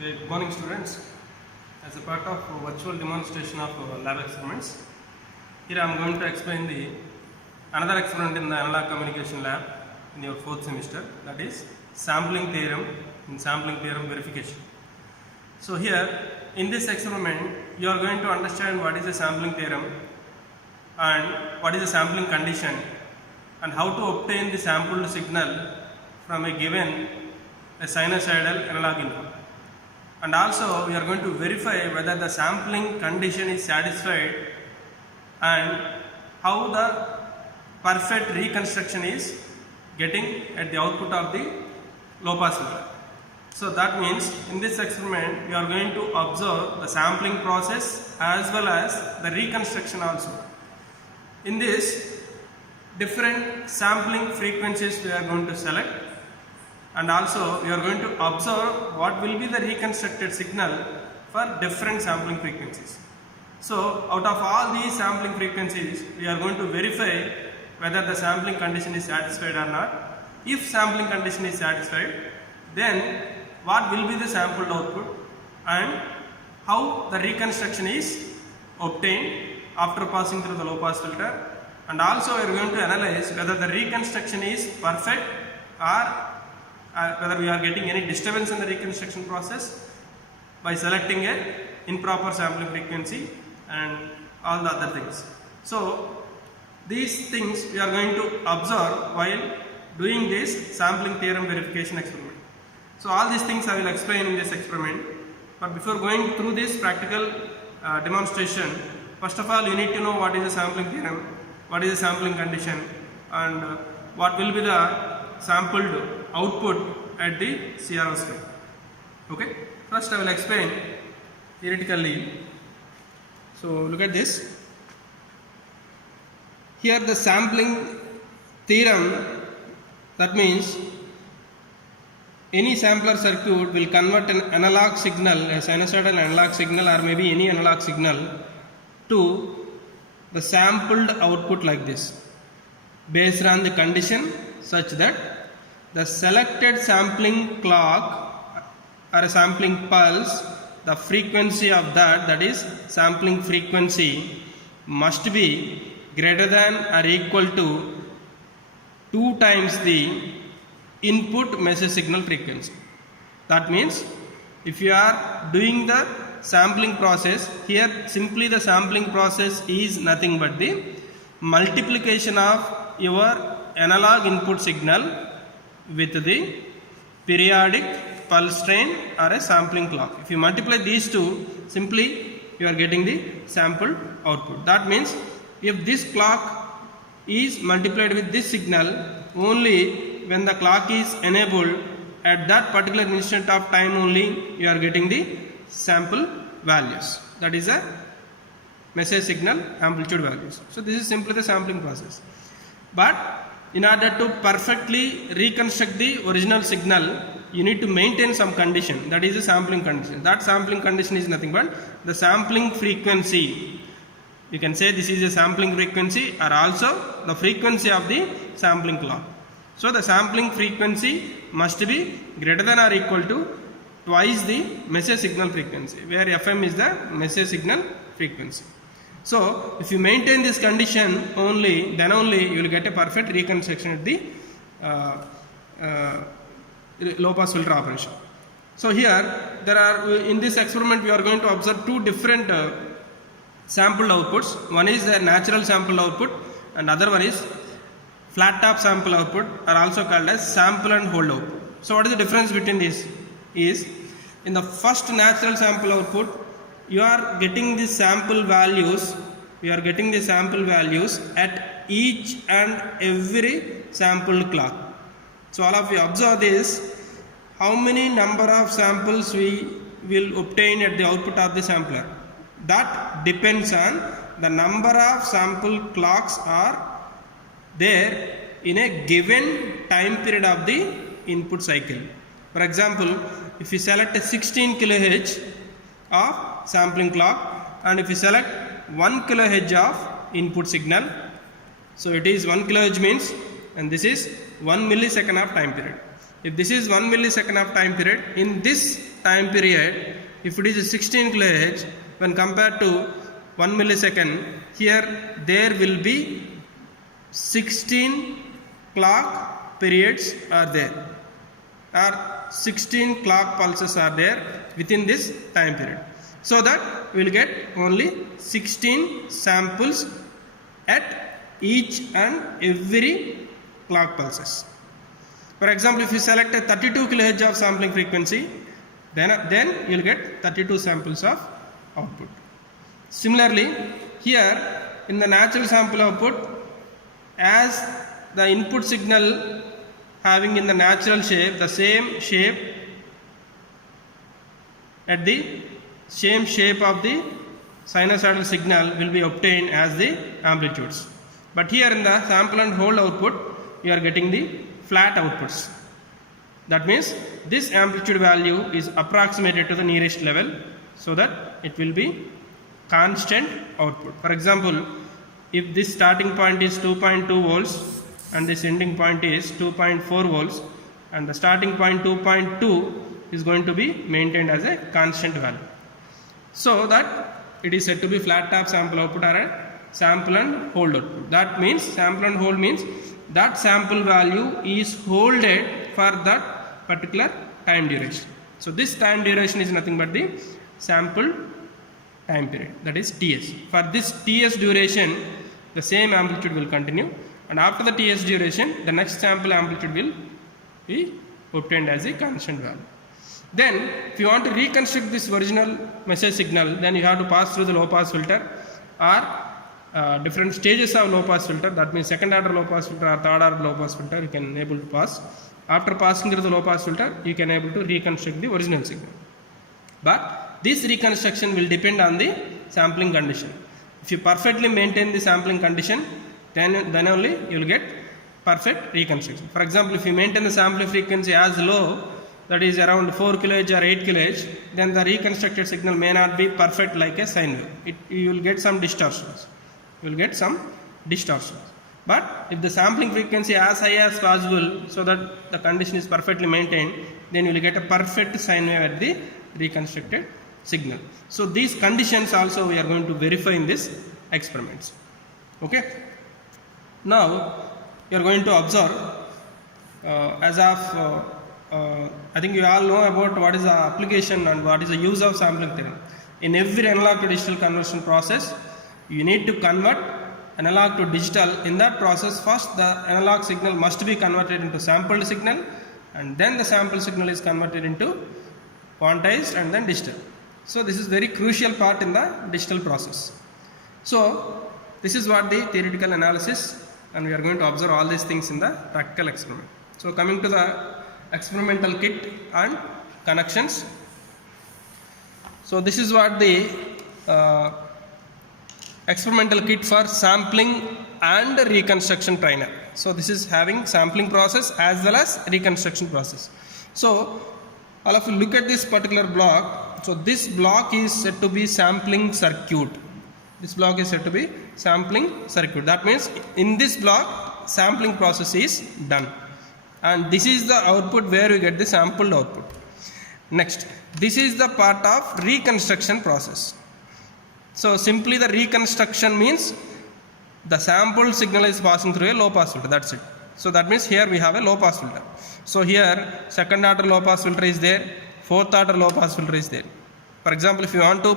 Okay, good morning students. As a part of virtual demonstration of lab experiments, here I am going to explain the another experiment in the analog communication lab in your 4th semester, that is sampling theorem and sampling theorem verification. So here in this experiment you are going to understand what is a sampling theorem and what is a sampling condition and how to obtain the sampled signal from a given a sinusoidal analog input. And also we are going to verify whether the sampling condition is satisfied and how the perfect reconstruction is getting at the output of the low pass filter. So that means in this experiment we are going to observe the sampling process as well as the reconstruction also. In this, different sampling frequencies we are going to select, and also we are going to observe what will be the reconstructed signal for different sampling frequencies. So out of all these sampling frequencies we are going to verify whether the sampling condition is satisfied or not. If sampling condition is satisfied, then what will be the sampled output and how the reconstruction is obtained after passing through the low pass filter, and also we are going to analyze whether the reconstruction is perfect or whether we are getting any disturbance in the reconstruction process by selecting a improper sampling frequency and all the other things. So these things we are going to observe while doing this sampling theorem verification experiment. So all these things I will explain in this experiment, but before going through this practical demonstration, first of all you need to know what is a sampling theorem, what is a sampling condition, and what will be the sampled output at the CRO scale. Okay, first I will explain theoretically. So look at this. Here the sampling theorem, that means any sampler circuit will convert an analog signal, a sinusoidal analog signal or maybe any analog signal, to the sampled output like this, based on the condition such that the selected sampling clock or a sampling pulse, the frequency of that is sampling frequency, must be greater than or equal to 2 times the input message signal frequency. That means if you are doing the sampling process, here simply the sampling process is nothing but the multiplication of your analog input signal with the periodic pulse train or a sampling clock. If you multiply these two, simply you are getting the sampled output. That means if this clock is multiplied with this signal, only when the clock is enabled at that particular instant of time only you are getting the sample values, that is a message signal amplitude values. So this is simply the sampling process. But in order to perfectly reconstruct the original signal, you need to maintain some condition, that is a sampling condition. That sampling condition is nothing but the sampling frequency. You can say this is a sampling frequency or also the frequency of the sampling clock. So the sampling frequency must be greater than or equal to twice the message signal frequency, where FM is the message signal frequency. So if you maintain this condition only, then only you will get a perfect reconstruction at the low pass filter operation. So here there are, in this experiment we are going to observe two different sampled outputs. One is the natural sample output and other one is flat top sample output, are also called as sample and hold output. So what is the difference between these is, in the first natural sample output you are getting the sample values, at each and every sampled clock. So all of you observe this, how many number of samples we will obtain at the output of the sampler. That depends on the number of sample clocks are there in a given time period of the input cycle. For example, if you select a 16 kHz of sampling clock and if you select 1 kHz of input signal, so it is 1 kHz means, and this is 1 millisecond of time period. If this is 1 millisecond of time period, in this time period, if it is 16 kHz, when compared to 1 millisecond, here there will be 16 clock periods are there, or 16 clock pulses are there within this time period. So that we will get only 16 samples at each and every clock pulses. For example, if you select a 32 kHz of sampling frequency, then you will get 32 samples of output. Similarly, here in the natural sample output, as the input signal having in the natural shape, the same shape at the same shape of the sinusoidal signal will be obtained as the amplitudes. But here in the sample and hold output, you are getting the flat outputs. That means this amplitude value is approximated to the nearest level, so that it will be constant output. For example, if this starting point is 2.2 volts and this ending point is 2.4 volts, and the starting point 2.2 is going to be maintained as a constant value, so that it is said to be flat top sample output or a sample and hold output. That means sample and hold means that sample value is holded for that particular time duration. So this time duration is nothing but the sample time period, that is TS. For this TS duration, the same amplitude will continue, and after the TS duration, the next sample amplitude will be obtained as a constant value. Then if you want to reconstruct this original message signal, then you have to pass through the low pass filter or different stages of low pass filter. That means second order low pass filter or third order low pass filter you can able to pass. After passing through the low pass filter, you can able to reconstruct the original signal. But this reconstruction will depend on the sampling condition. If you perfectly maintain the sampling condition, then only you will get perfect reconstruction. For example, if you maintain the sampling frequency as low, that is around 4 kHz or 8 kHz, then the reconstructed signal may not be perfect like a sine wave. You will get some distortions. But if the sampling frequency as high as possible, so that the condition is perfectly maintained, then you will get a perfect sine wave at the reconstructed signal. So these conditions also we are going to verify in this experiments. Okay. Now you are going to observe I think you all know about what is the application and what is the use of sampling theory. In every analog to digital conversion process, you need to convert analog to digital. In that process, first the analog signal must be converted into sampled signal, and then the sample signal is converted into quantized and then digital. So this is very crucial part in the digital process. So this is what the theoretical analysis, and we are going to observe all these things in the practical experiment. So coming to the experimental kit and connections. So this is what the experimental kit for sampling and reconstruction trainer. So this is having sampling process as well as reconstruction process. So all of you look at this particular block. So this block is said to be sampling circuit. This block is said to be sampling circuit. That means in this block sampling process is done, and this is the output where we get the sampled output. Next, this is the part of reconstruction process. So simply the reconstruction means the sampled signal is passing through a low pass filter, that's it. So that means here we have a low pass filter. So here second order low pass filter is there, fourth order low pass filter is there. For example, if you want to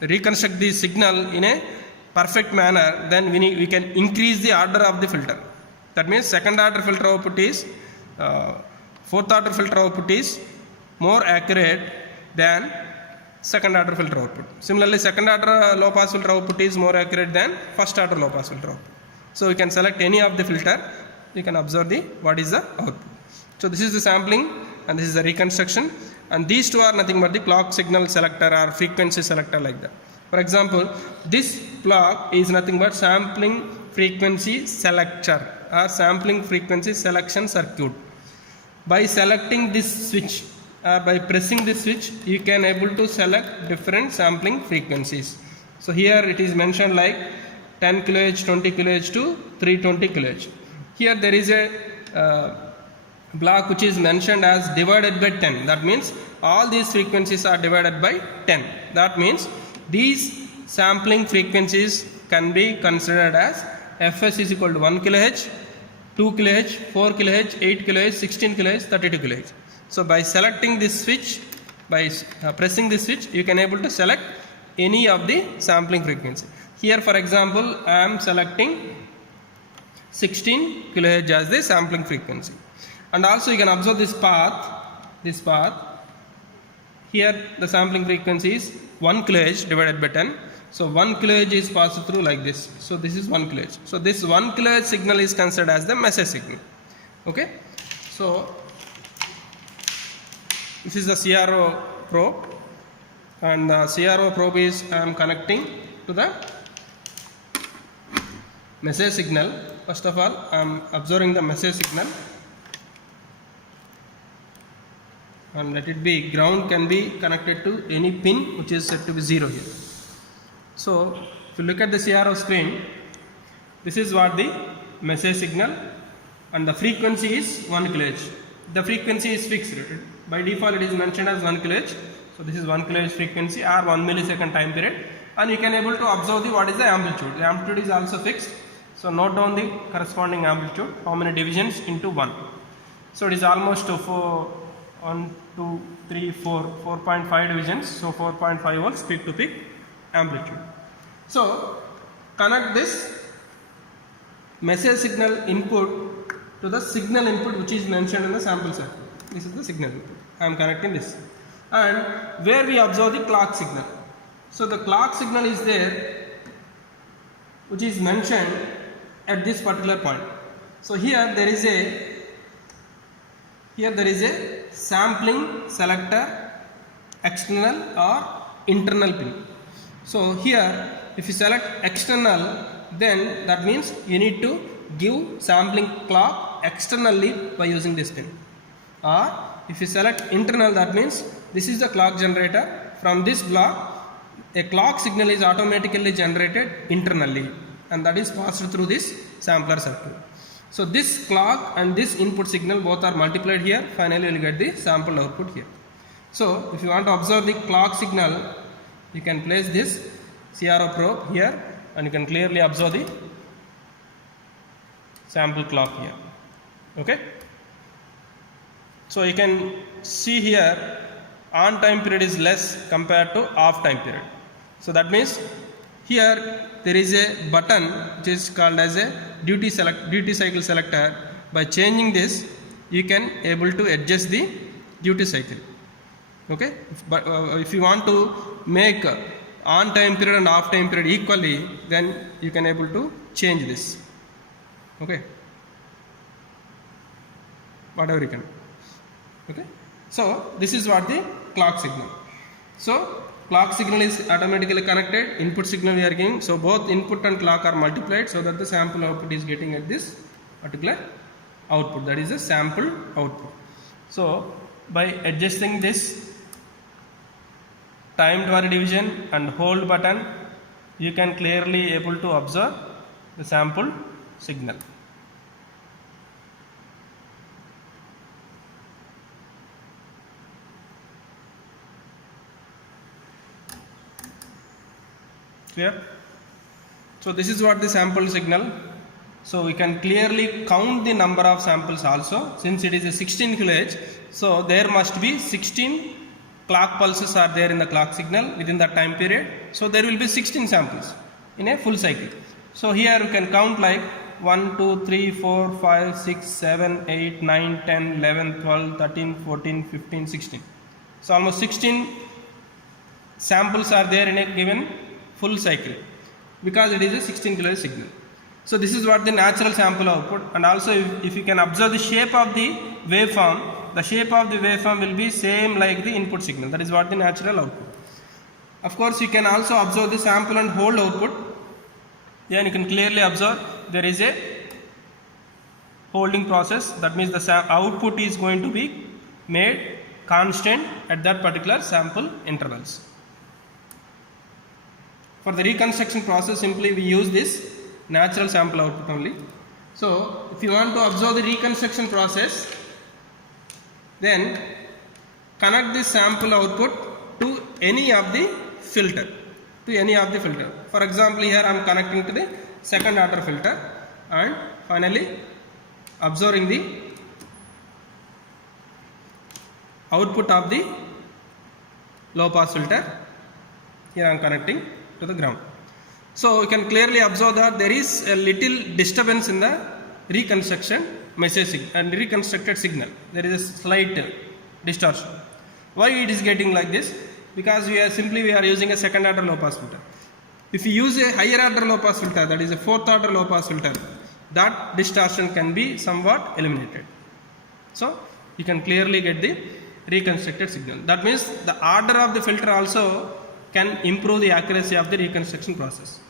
reconstruct the signal in a perfect manner, then we can increase the order of the filter. That means second order filter output is, fourth order filter output is more accurate than second order filter output. Similarly, second order low pass filter output is more accurate than first order low pass filter output. So we can select any of the filter, you can observe what is the output. So this is the sampling and this is the reconstruction, and these two are nothing but the clock signal selector or frequency selector, like that. For example, this block is nothing but sampling frequency selector or sampling frequency selection circuit. By selecting this switch or by pressing this switch, you can able to select different sampling frequencies. So here it is mentioned like 10 kHz, 20 kHz to 320 kHz. Here there is a block which is mentioned as divided by 10. That means all these frequencies are divided by 10. That means these sampling frequencies can be considered as Fs is equal to 1 kHz, 2 kHz, 4 kHz, 8 kHz, 16 kHz, 32 kHz. So by selecting this switch, by pressing this switch, you can able to select any of the sampling frequency. Here for example, I am selecting 16 kHz as the sampling frequency. And also you can observe this path. Here the sampling frequency is 1 kHz divided by 10. So 1 kHz is passed through like this. So this is 1 kHz. So this 1 kHz signal is considered as the message signal. Okay. So this is the CRO probe, and the CRO probe is I am connecting to the message signal. First of all, I am observing the message signal, and let it be ground can be connected to any pin which is set to be 0 here. So if you look at the CRO screen, this is what the message signal, and the frequency is 1 kHz. The frequency is fixed. By default it is mentioned as 1 kHz. So this is 1 kHz frequency or 1 millisecond time period, and you can able to observe the what is the amplitude. The amplitude is also fixed. So note down the corresponding amplitude, how many divisions into 1. So it is almost 4.5 divisions. So 4.5 volts peak to peak amplitude. So connect this message signal input to the signal input which is mentioned in the sample circuit. This is the signal input. I am connecting this, and where we observe the clock signal. So the clock signal is there which is mentioned at this particular point. So here there is a sampling selector, external or internal pin. So here if you select external, then that means you need to give sampling clock externally by using this pin. Or if you select internal, that means this is the clock generator. From this block a clock signal is automatically generated internally, and that is passed through this sampler circuit. So this clock and this input signal both are multiplied here. Finally you will get the sample output here. So if you want to observe the clock signal, you can place this CRO probe here, and you can clearly observe the sample clock here. Okay. So you can see here on time period is less compared to off time period. So that means here there is a button which is called as a duty cycle selector. By changing this, you can able to adjust the duty cycle. Okay. But if you want to make on time period and off time period equally, then you can able to change this. Okay. Whatever you can. Okay. So this is what the clock signal. So clock signal is automatically connected, input signal we are giving. So both input and clock are multiplied so that the sample output is getting at this particular output, that is the sample output. So by adjusting this time vary division and hold button, you can clearly able to observe the sample signal. Clear? So this is what the sample signal. So we can clearly count the number of samples also. Since it is a 16 kHz, so there must be 16 clock pulses are there in the clock signal within that time period. So there will be 16 samples in a full cycle. So here you can count like 1, 2, 3, 4, 5, 6, 7, 8, 9, 10, 11, 12, 13, 14, 15, 16. So almost 16 samples are there in a given full cycle because it is a 16 kHz signal. So this is what the natural sample output, and also if you can observe the shape of the waveform, the shape of the waveform will be same like the input signal. That is what the natural output. Of course you can also observe the sample and hold output. Then you can clearly observe there is a holding process. That means the output is going to be made constant at that particular sample intervals. For the reconstruction process, simply we use this natural sample output only. So if you want to observe the reconstruction process, then connect this sample output to any of the filter. For example, here I am connecting to the second order filter, and finally observing the output of the low pass filter. Here I am connecting to the ground. So you can clearly observe that there is a little disturbance in the reconstruction message and reconstructed signal. There is a slight distortion. Why it is getting like this? Because we are using a second order low pass filter. If you use a higher order low pass filter, that is a fourth order low pass filter, that distortion can be somewhat eliminated. So you can clearly get the reconstructed signal. That means the order of the filter also can improve the accuracy of the reconstruction process.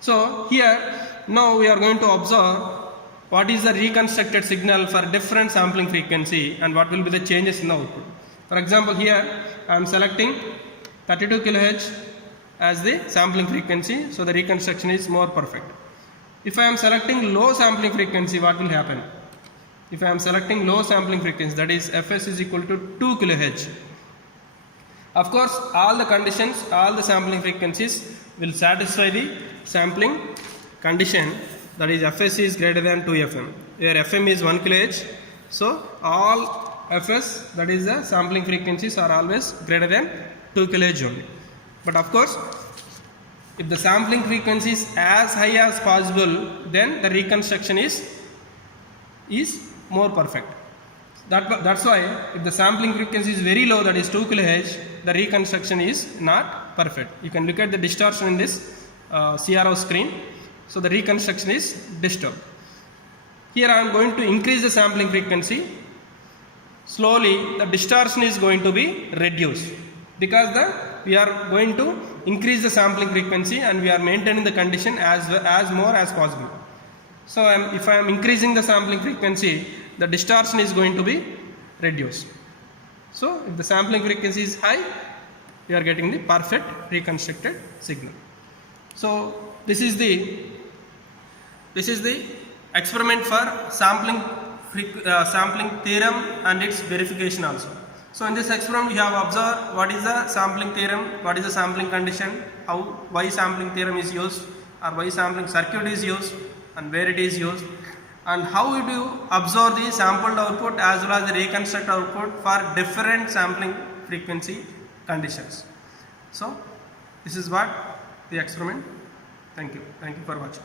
So here now we are going to observe what is the reconstructed signal for different sampling frequency and what will be the changes in the output. For example, here I am selecting 32 kHz as the sampling frequency, so the reconstruction is more perfect. If I am selecting low sampling frequency, what will happen? If I am selecting low sampling frequency, that is Fs is equal to 2 kHz. Of course, all the conditions, all the sampling frequencies will satisfy the sampling condition, that is Fs is greater than 2 Fm, where Fm is 1 kHz. So all Fs, that is the sampling frequencies, are always greater than 2 kHz only. But of course, if the sampling frequency is as high as possible, then the reconstruction is more perfect. That's why if the sampling frequency is very low, that is 2 kHz, the reconstruction is not perfect. You can look at the distortion in this CRO screen. So the reconstruction is disturbed. Here I am going to increase the sampling frequency. Slowly the distortion is going to be reduced, because we are going to increase the sampling frequency and we are maintaining the condition as more as possible. So if I am increasing the sampling frequency, the distortion is going to be reduced. So if the sampling frequency is high, we are getting the perfect reconstructed signal. So this is the experiment for sampling theorem and its verification also. So in this experiment, we have observed what is the sampling theorem, what is the sampling condition, why sampling theorem is used, or why sampling circuit is used, and where it is used, and how you do observe the sampled output as well as the reconstructed output for different sampling frequency conditions. So this is what the experiment. Thank you for watching.